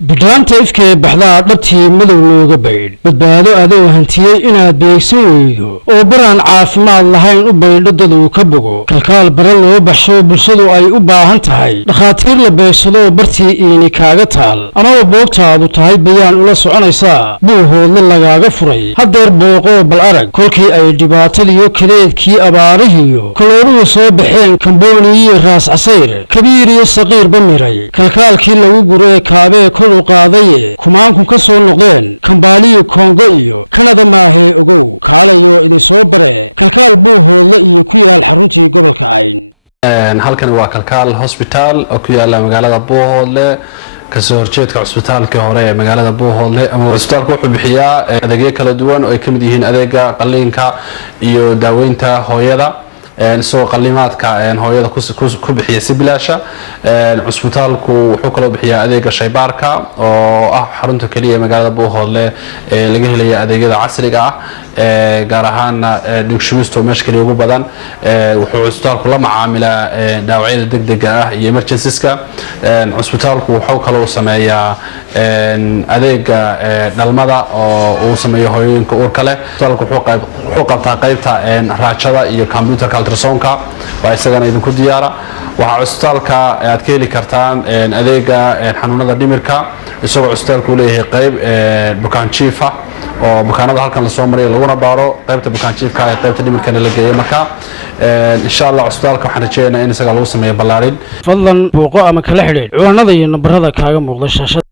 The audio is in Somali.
بدلانتا إفكي بحلا دبتي مدو لوغا بيد بدبادو أدو هانتيي إنا بيكسن ويدو وبران عافما اللهين أباين ددو كبغو كالكال برلو بحشو برسدو أي أباهان تهي دخاتير لبيسدو برتي إيني كاغتال أما بوغتا دو تهي بيان أولا سعنيسا بوهو للغاغا فري هدير بوغو بالأرق كولكي أي دباتليو كريد كي أباريهيو كالورو سو بحين كمبوني راس عصير كبيري صغير بميري كالكال كي لو قري كابي وقاضي كمانكم كسو نقدين كمباليو كونغو إيو كندا ماهي أغو كالايو إذي صوبري كالكال بوهو لئيو كويا الحرونتي قبل كعين halkan waa kalkaal hospital oo ku yaala magaalada Bohole kasoo horjeedka cusbitaalka hore ee magaalada Bohole ama cusbitaalku wuxuu bixiyaa adeegyo kala duwan oo ay kamid yihiin adeega qalliinka iyo daaweynta hooyada soo qalliimaadka hooyada ku bixiya si bilaasha cusbitaalku wuxuu kala bixiyaa adeega shaybaarka oo ah xarunta kaliya magaalada Bohole ee laga helayo adeegyada casriga ah gaar ahaan dhiigshubista meesha kaliya ugu badan wuxuu cusbitaalku la macaamilaa dhaawacyada degdega ah iyo emergencies-ka cusbitaalku wuxuu kala sameeyaa adeega dhalmada oo uu sameeyo hooyooyinka uurka leh cusbitaalku wuxuu qabtaa qaybta raajada iyo computer ultrasonka waa isagana idinku diyaara waxa cusbitaalka aad ka heli kartaan adeega xanuunada dhimirka isagoo cusbitaalku leeyahay qayb bukaan jiif ah oo bukaanada halkan la soo maray laguna baaro qaybta bukaan jiifka ee qaybta dhimirka la geeyo marka insha Allah cusbitaalka waxaan rajaynayaa in isaga lagu sameeyo ballaarin fadlan booqo ama kala xiriir ciwaanada iyo nambarada kaaga muuqda shaashada